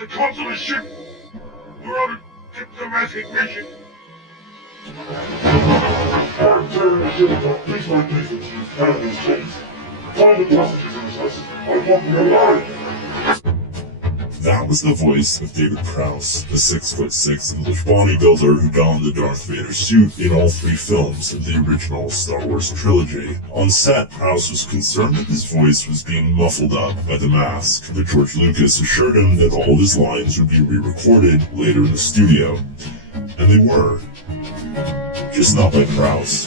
the consular ship. We're on a diplomatic mission. Please find reasons to use cannons, please. Find the passages in this lesson. I want them alive. That was the voice of David Prowse, the 6'6" English bodybuilder who donned the Darth Vader suit in all 3 films of the original Star Wars trilogy. On set, Prowse was concerned that his voice was being muffled up by the mask, but George Lucas assured him that all of his lines would be re-recorded later in the studio. And they were. Just not by Prowse.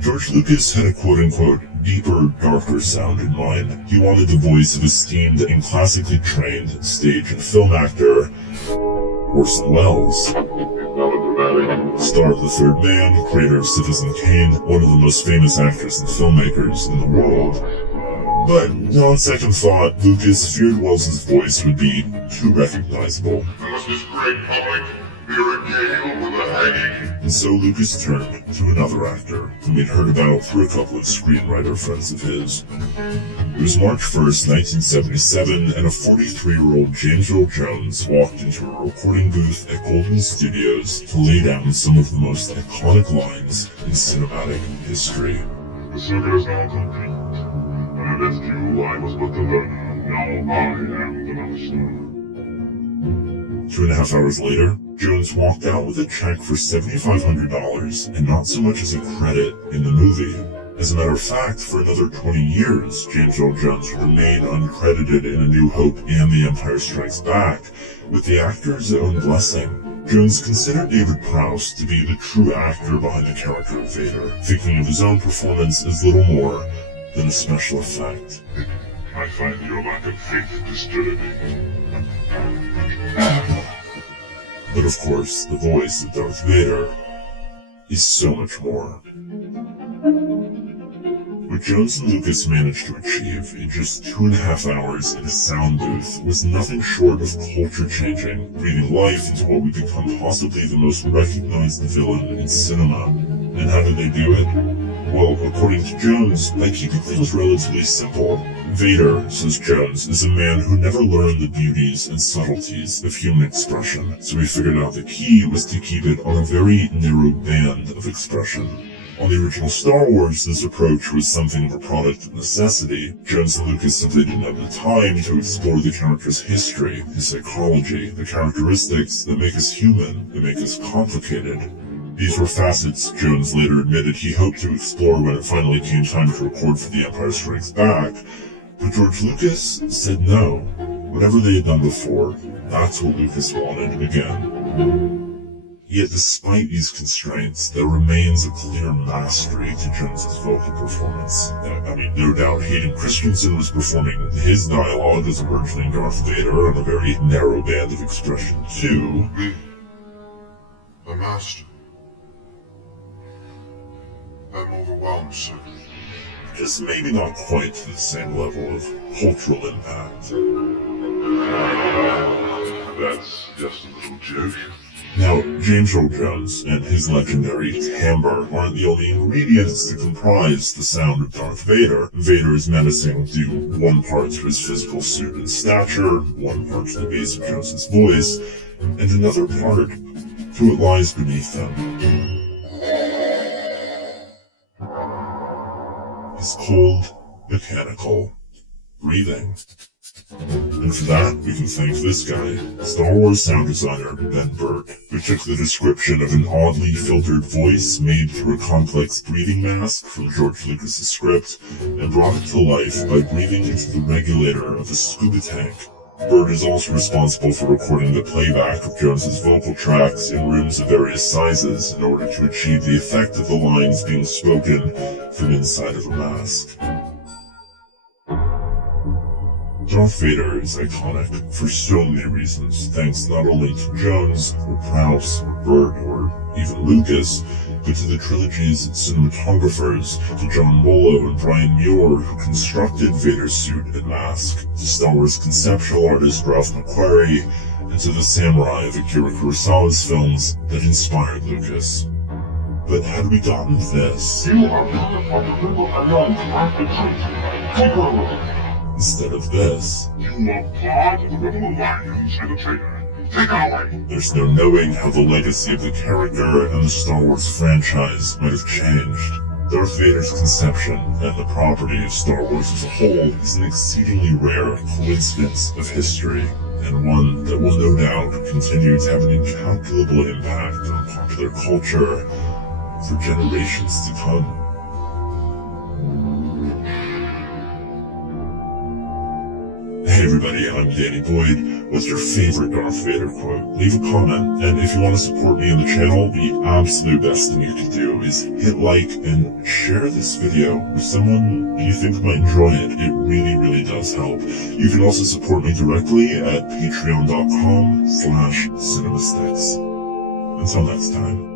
George Lucas had a quote-unquote deeper, darker sound in mind. He wanted the voice of esteemed and classically trained stage and film actor Orson Welles, star of The Third Man, creator of Citizen Kane, one of the most famous actors and filmmakers in the world. But on second thought, Lucas feared Welles' voice would be too recognizable. Unless this great public, you're a gale with a hanging. And so Lucas turned to another actor, whom he'd heard about through a couple of screenwriter friends of his. It was March 1st, 1977, and a 43-year-old James Earl Jones walked into a recording booth at Golden Studios to lay down some of the most iconic lines in cinematic history. The circuit is now complete. When I left you, I was but the learner. Now I am the master. 2.5 hours later, Jones walked out with a check for $7,500 and not so much as a credit in the movie. As a matter of fact, for another 20 years, James Earl Jones would remain uncredited in A New Hope and The Empire Strikes Back, with the actor's own blessing. Jones considered David Prowse to be the true actor behind the character of Vader, thinking of his own performance as little more than a special effect. I find your lack of faith disturbing. But of course, the voice of Darth Vader is so much more. What Jones and Lucas managed to achieve in just 2.5 hours in a sound booth was nothing short of culture-changing, breathing life into what would become possibly the most recognized villain in cinema. And how did they do it? Well, according to Jones, by keeping things relatively simple. Vader, says Jones, is a man who never learned the beauties and subtleties of human expression, so he figured out the key was to keep it on a very narrow band of expression. On the original Star Wars, this approach was something of a product of necessity. Jones and Lucas simply didn't have the time to explore the character's history, his psychology, the characteristics that make us human, that make us complicated. These were facets Jones later admitted he hoped to explore when it finally came time to record for The Empire Strikes Back, but George Lucas said no. Whatever they had done before, that's what Lucas wanted again. Yet despite these constraints, there remains a clear mastery to Jones's vocal performance. No doubt Hayden Christensen was performing his dialogue as a burgeoning Darth Vader on a very narrow band of expression too. The master. I'm overwhelmed, sir. Just maybe not quite to the same level of cultural impact. That's just a little joke. Now, James Earl Jones and his legendary timbre aren't the only ingredients to comprise the sound of Darth Vader. Vader is menacing due one part to his physical suit and stature, one part to the bass of Jones's voice, and another part to what lies beneath them. His cold, mechanical breathing. And for that, we can thank this guy, Star Wars sound designer Ben Burtt, who took the description of an oddly filtered voice made through a complex breathing mask from George Lucas' script and brought it to life by breathing into the regulator of a scuba tank. Burtt is also responsible for recording the playback of Jones's vocal tracks in rooms of various sizes in order to achieve the effect of the lines being spoken from inside of a mask. Darth Vader is iconic for so many reasons, thanks not only to Jones, or Prowse, or Burtt, or even Lucas, but to the trilogy's cinematographers, to John Molo and Brian Muir, who constructed Vader's suit and mask, to Star Wars conceptual artist Ralph McQuarrie, and to the samurai of Akira Kurosawa's films that inspired Lucas. But had we gotten this? You are not a part of the alliance. Take over. instead of this. You are part of the Rebel Alliance and a traitor. Take her away. There's no knowing how the legacy of the character and the Star Wars franchise might have changed. Darth Vader's conception and the property of Star Wars as a whole is an exceedingly rare coincidence of history, and one that will no doubt continue to have an incalculable impact on popular culture for generations to come. Hey everybody, I'm Danny Boyd. What's your favorite Darth Vader quote? Leave a comment, and if you want to support me on the channel, the absolute best thing you can do is hit like and share this video with someone you think might enjoy it. It really does help. You can also support me directly at patreon.com/cinemasticks. Until next time.